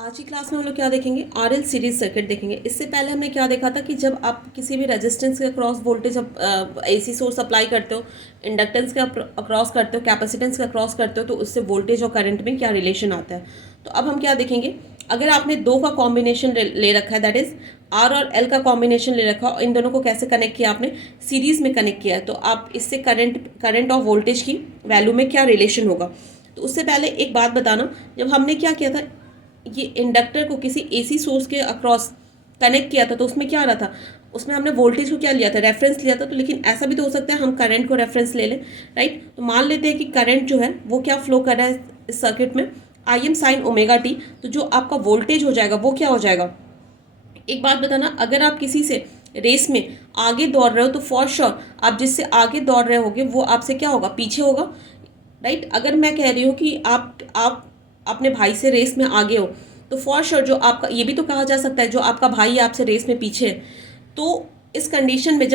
आज की क्लास में हम लोग क्या देखेंगे, आरएल सीरीज सर्किट देखेंगे। इससे पहले हमने क्या देखा था कि जब आप किसी भी रेजिस्टेंस के across voltage AC source apply करते हो, इंडक्टेंस के अक्रॉस करते हो, कैपेसिटेंस के अक्रॉस करते हो, तो उससे वोल्टेज और करंट में क्या रिलेशन आता है। तो अब हम क्या देखेंगे, अगर आपने दो का कॉम्बिनेशन ले रखा है, दैट इज आर और एल का कॉम्बिनेशन ले रखा है, इन दोनों को कैसे कनेक्ट किया, आपने सीरीज में कनेक्ट किया है, तो आप इससे करंट और वोल्टेज की वैल्यू में क्या रिलेशन होगा। तो उससे पहले एक बात बताना, जब हमने क्या किया था, ये इंडक्टर को किसी एसी सोर्स के अक्रॉस कनेक्ट किया था, तो उसमें क्या आ रहा था, उसमें हमने वोल्टेज को क्या लिया था, रेफरेंस लिया था। तो लेकिन ऐसा भी तो हो सकता है हम करंट को रेफरेंस ले लें, राइट। तो मान लेते हैं कि करंट जो है वो क्या फ्लो कर रहा है इस सर्किट में, आई एम साइन ओमेगा टी। तो जो आपका वोल्टेज हो जाएगा वो क्या हो जाएगा। एक बात बताना, अगर आप किसी से रेस में आगे दौड़ रहे हो तो फॉर श्योर आप जिससे आगे दौड़ रहे होगे वो आपसे क्या होगा, पीछे होगा, राइट। अगर मैं कह रही हूँ कि आप अपने भाई से रेस में आगे हो, तो फॉर श्योर जो आपका, ये भी तो कहा जा सकता है जो आपका भाई आपसे रेस में पीछे है। तो इस कंडीशन में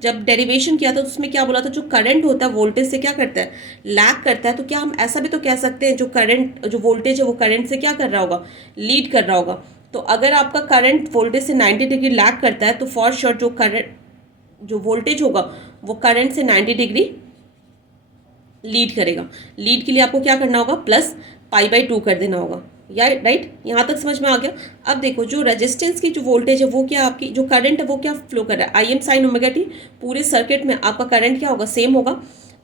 जब डेरिवेशन किया था तो उसमें क्या बोला था, जो करंट होता है वोल्टेज से क्या करता है, लैग करता है। तो क्या हम ऐसा भी तो कह सकते हैं जो वोल्टेज है वो करंट से क्या कर रहा होगा, लीड कर रहा होगा। तो अगर आपका करंट वोल्टेज से 90 डिग्री लैग करता है तो फॉर श्योर जो वोल्टेज होगा वो करंट से 90 डिग्री लीड करेगा। लीड के लिए आपको क्या करना होगा, प्लस π/2 कर देना होगा, या राइट। यहाँ तक समझ में आ गया। अब देखो, जो रेजिस्टेंस की जो वोल्टेज है वो क्या, आपकी जो करंट है वो क्या फ्लो कर रहा है, आई एम साइन ओमेगा टी। पूरे सर्किट में आपका करंट क्या होगा, सेम होगा।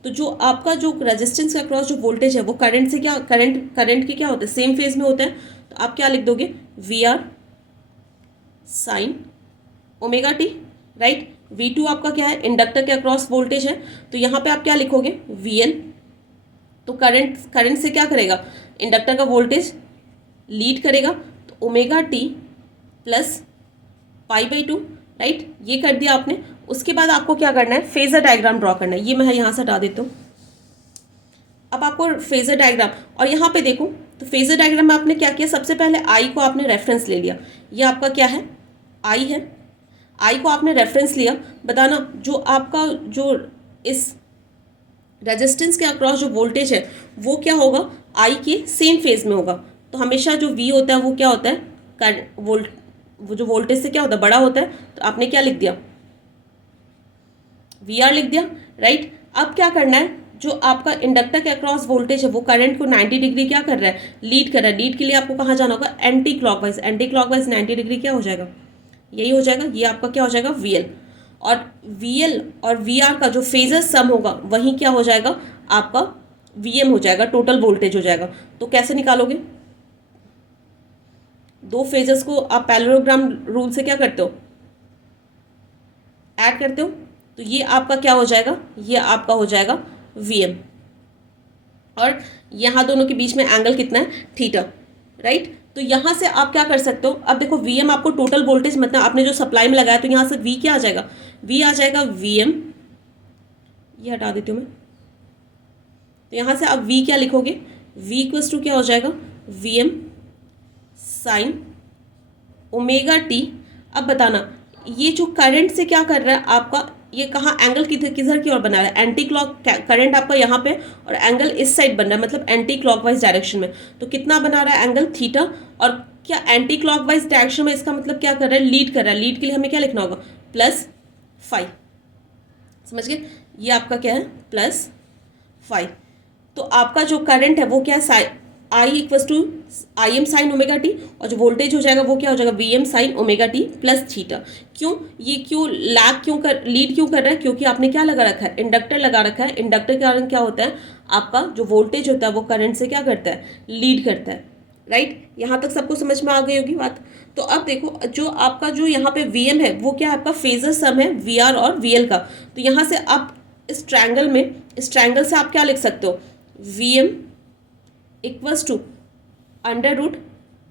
तो जो आपका जो रेजिस्टेंस के अक्रॉस जो वोल्टेज है वो करंट से क्या, करंट के क्या होता है, सेम फेज में होता है। तो आप क्या लिख दोगे, V R sine omega T, right. V2 आपका क्या है, इंडक्टर के अक्रॉस वोल्टेज है। तो यहाँ पे आप क्या लिखोगे, VL। तो करंट से क्या करेगा, इंडक्टर का वोल्टेज लीड करेगा। तो ओमेगा टी प्लस π/2, राइट। ये कर दिया आपने। उसके बाद आपको क्या करना है, फेजर डायग्राम ड्रॉ करना है। ये मैं यहाँ से हटा देता हूँ। अब आपको फेजर डायग्राम, और यहाँ पे देखो, तो फेजर डायग्राम में आपने क्या किया, सबसे पहले आई को आपने रेफरेंस ले लिया। ये आपका क्या है, आई है। आई को आपने रेफरेंस लिया। बताना, जो आपका जो इस रेजिस्टेंस के अक्रॉस जो वोल्टेज है वो क्या होगा, आई के सेम फेज में होगा। तो हमेशा जो वी होता है वो क्या होता है, वो जो वोल्टेज से क्या होता है, बड़ा होता है। तो आपने क्या लिख दिया, वी आर लिख दिया, राइट। अब क्या करना है, जो आपका इंडक्टर के अक्रॉस वोल्टेज है वो करंट को 90 डिग्री क्या कर रहा है, लीड कर रहा है। लीड के लिए आपको कहाँ जाना होगा, anti clockwise. Anti clockwise 90 degree क्या हो जाएगा, यही हो जाएगा। ये आपका क्या हो जाएगा, VL। और VL और VR का जो फेजर सम होगा वही क्या हो जाएगा, आपका VM हो जाएगा, टोटल वोल्टेज हो जाएगा। तो कैसे निकालोगे, दो फेजर्स को आप पैरेललोग्राम रूल से क्या करते हो, ऐड करते हो। तो ये आपका क्या हो जाएगा, ये आपका हो जाएगा VM। और यहाँ दोनों के बीच में एंगल कितना है, थीटा, राइट। तो यहाँ से आप क्या कर सकते हो, अब देखो VM आपको टोटल वोल्टेज, मतलब आपने जो सप्लाई में लगाया, तो यहाँ से V क्या आ जाएगा, V आ जाएगा VM। ये हटा देती हूँ मैं। तो यहाँ से आप V क्या लिखोगे, V इक्वल्स टू क्या हो जाएगा, VM साइन ओमेगा टी। अब बताना, ये जो करंट से क्या कर रहा है आपका, ये कहाँ एंगल किधर की ओर बना रहा है, एंटी क्लॉक करंट आपका यहाँ पे, और एंगल इस साइड बन रहा है, मतलब एंटी क्लॉकवाइज डायरेक्शन में। तो कितना बना रहा है एंगल, थीटा। और क्या एंटी क्लॉकवाइज डायरेक्शन में, इसका मतलब क्या कर रहा है, लीड कर रहा है। लीड के लिए हमें क्या लिखना होगा, +5। समझ गए, ये आपका क्या है, +5। तो आपका जो करंट है वो क्या है, I equals to I M sine omega T, और जो वोल्टेज हो जाएगा वो क्या हो जाएगा, V M sine omega T plus theta. क्यों, ये क्यों लैग लीड क्यों कर रहा है, क्योंकि आपने क्या लगा रखा है, इंडक्टर लगा रखा है। इंडक्टर के कारण क्या होता है, आपका जो वोल्टेज होता है वो करंट से क्या करता है, लीड करता है, राइट। यहाँ तक सबको समझ में आ गई होगी बात। तो अब देखो, जो आपका जो यहाँ पे वी एम है वो क्या है, आपका फेजर सम है वी आर और वी एल का। तो यहाँ से आप इस ट्रायंगल से आप क्या लिख सकते हो, V M equals to √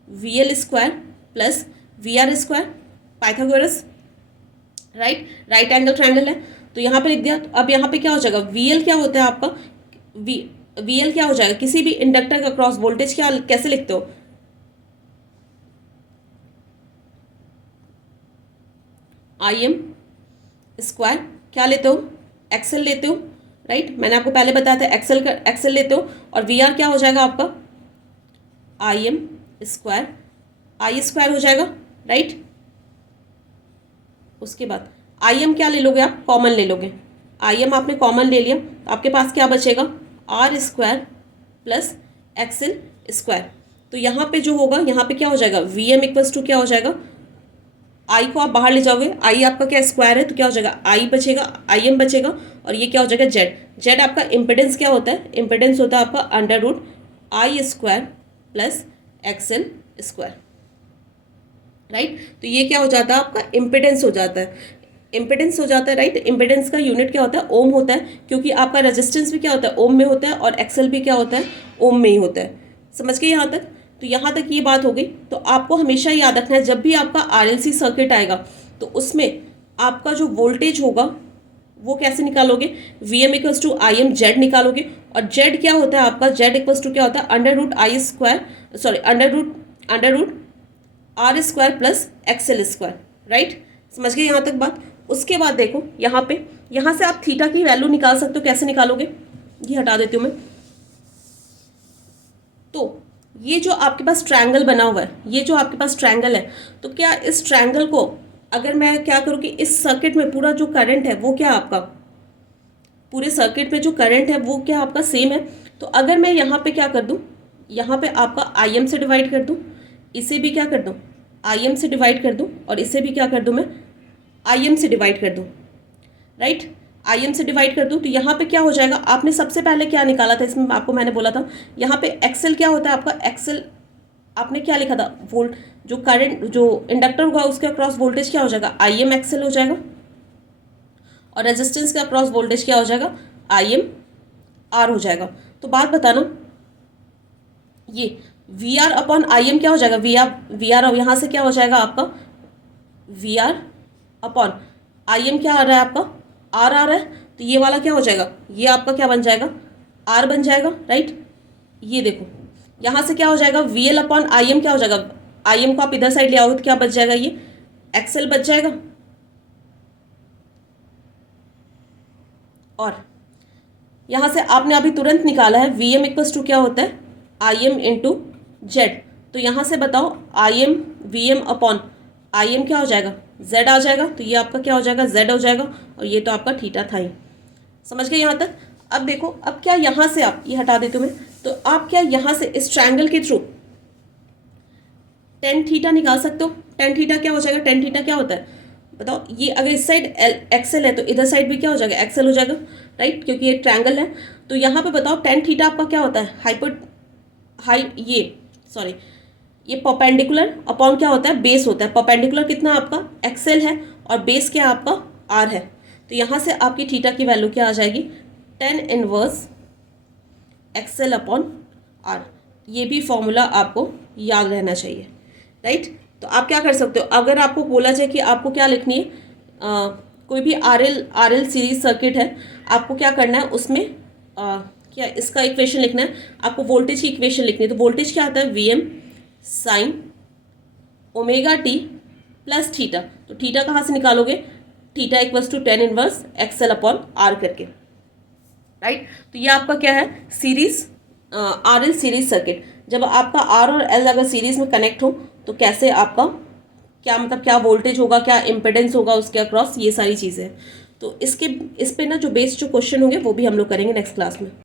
VL square plus VR square, Pythagoras, right angle triangle है। तो यहाँ पे लिख दिया। तो अब यहाँ पे क्या हो जाएगा, VL क्या होता है आपका, VL क्या हो जाएगा, किसी भी इंडक्टर का क्रॉस वोल्टेज क्या कैसे लिखते हो, IM स्क्वायर क्या लेते हो, XL लेते हो, राइट। मैंने आपको पहले बताया था XL लेते हो। और VR क्या हो जाएगा आपका, IM स्क्वायर आई स्क्वायर हो जाएगा, राइट। उसके बाद आई एम क्या ले लोगे आप, कॉमन ले लोगे। आई एम आपने कॉमन ले लिया तो आपके पास क्या बचेगा, R square plus XL square. तो यहाँ पे जो होगा, यहाँ पे क्या हो जाएगा, वी एम इक्वल्स टू क्या हो जाएगा, आई को आप बाहर ले जाओगे, आई आपका क्या स्क्वायर है तो क्या हो जाएगा, आई बचेगा, आई एम बचेगा, और ये क्या हो जाएगा जेड। जेड आपका इम्पिडेंस क्या होता है, इम्पिडेंस होता है आपका under root I square plus XL square, right. तो ये क्या हो जाता है आपका इम्पिडेंस हो जाता है, इम्पिडेंस हो जाता है, राइट। इम्पिडेंस का यूनिट क्या होता है, ओम होता है, क्योंकि आपका रेजिस्टेंस भी क्या होता है, ओम में होता है, और एक्सएल भी क्या होता है, ओम में ही होता है। समझ गए यहाँ तक। तो यहाँ तक ये बात हो गई। तो आपको हमेशा याद रखना है, जब भी आपका आरएलसी सर्किट आएगा तो उसमें आपका जो वोल्टेज होगा वो कैसे निकालोगे, V M equals to I M Z निकालोगे। और जेड क्या होता है आपका, जेड इक्वल्स टू क्या होता है, under root I square, sorry under root R square plus XL square, right. समझ गए यहाँ तक बात। उसके बाद देखो यहाँ पे, यहाँ से आप थीटा की वैल्यू निकाल सकते हो। कैसे निकालोगे, ये हटा देती हूँ मैं। तो ये जो आपके पास ट्रायंगल बना हुआ है, ये जो आपके पास ट्रायंगल है, तो क्या इस ट्रायंगल को अगर मैं क्या करूँ कि इस सर्किट में पूरा जो करंट है वो क्या आपका, पूरे सर्किट में जो करंट है वो क्या आपका सेम है। तो अगर मैं यहाँ पे क्या कर दूँ, यहाँ पे आपका आई एम से डिवाइड कर दूँ, इसे भी क्या कर दूँ, आई एम से डिवाइड कर दूँ, और इसे भी क्या कर दूँ मैं, आई एम से डिवाइड कर दूँ, राइट। आई एम से डिवाइड कर दूँ तो यहाँ पे क्या हो जाएगा, आपने सबसे पहले क्या निकाला था इसमें, आपको मैंने बोला था यहाँ पे एक्सेल क्या होता है आपका, एक्सेल आपने क्या लिखा था, वोल्ट, जो करंट जो इंडक्टर होगा उसके अक्रॉस वोल्टेज क्या हो जाएगा, आई एम एक्सेल हो जाएगा, और रेजिस्टेंस के अक्रॉस वोल्टेज क्या हो जाएगा, आई एम आर हो जाएगा। तो बात बताना, ये V R upon I M क्या हो जाएगा, वी आर यहाँ से क्या हो जाएगा आपका, V R upon I M क्या आ रहा है आपका, आर आ रहा है। तो ये वाला क्या हो जाएगा, ये आपका क्या बन जाएगा, आर बन जाएगा, राइट। ये देखो यहाँ से क्या हो जाएगा, V L upon I M क्या हो जाएगा, आई एम को आप इधर साइड ले आओगे तो क्या बच जाएगा, ये एक्सएल बच जाएगा। और यहाँ से आपने अभी तुरंत निकाला है वी एम इक्वल्स टू क्या होता है, आई एम इंटू जेड। तो यहाँ से बताओ I M V M upon I M क्या हो जाएगा, जेड आ जाएगा। तो ये आपका क्या हो जाएगा, जेड हो जाएगा, और ये तो आपका थीटा था ही। समझ गए यहाँ तक। अब देखो, अब क्या यहाँ से आप ये हटा देते हो मैं, तो आप क्या यहाँ से इस ट्रायंगल के थ्रू टेन थीटा निकाल सकते हो। टेन थीटा क्या हो जाएगा, टेन थीटा क्या होता है बताओ, ये अगर इस साइड एक्सएल है तो इधर साइड भी क्या हो जाएगा, एक्सएल हो जाएगा, राइट, क्योंकि ये ट्रायंगल है। तो यहाँ पे बताओ टेन थीटा आपका क्या होता है, ये परपेंडिकुलर अपॉन क्या होता है, बेस होता है। परपेंडिकुलर कितना आपका एक्सएल है, और बेस क्या आपका आर है। तो यहाँ से आपकी थीटा की वैल्यू क्या आ जाएगी, tan inverse XL upon R. ये भी फॉर्मूला आपको याद रहना चाहिए, राइट। तो आप क्या कर सकते हो, अगर आपको बोला जाए कि आपको क्या लिखनी है, कोई भी आरएल सीरीज सर्किट है, आपको क्या करना है उसमें क्या इसका इक्वेशन लिखना है, आपको वोल्टेज की इक्वेशन लिखनी है। तो वोल्टेज क्या आता है, V M sine omega T plus theta. तो थीटा कहाँ से निकालोगे, theta equals to tan inverse XL upon R करके, राइट। तो ये आपका क्या है, सीरीज आरएल सीरीज सर्किट। जब आपका आर और एल अगर सीरीज में कनेक्ट हो तो कैसे आपका क्या मतलब, क्या वोल्टेज होगा, क्या इम्पिडेंस होगा उसके अक्रॉस, ये सारी चीज़ें। तो इस पे ना जो बेस्ड जो क्वेश्चन होंगे वो भी हम लोग करेंगे नेक्स्ट क्लास में।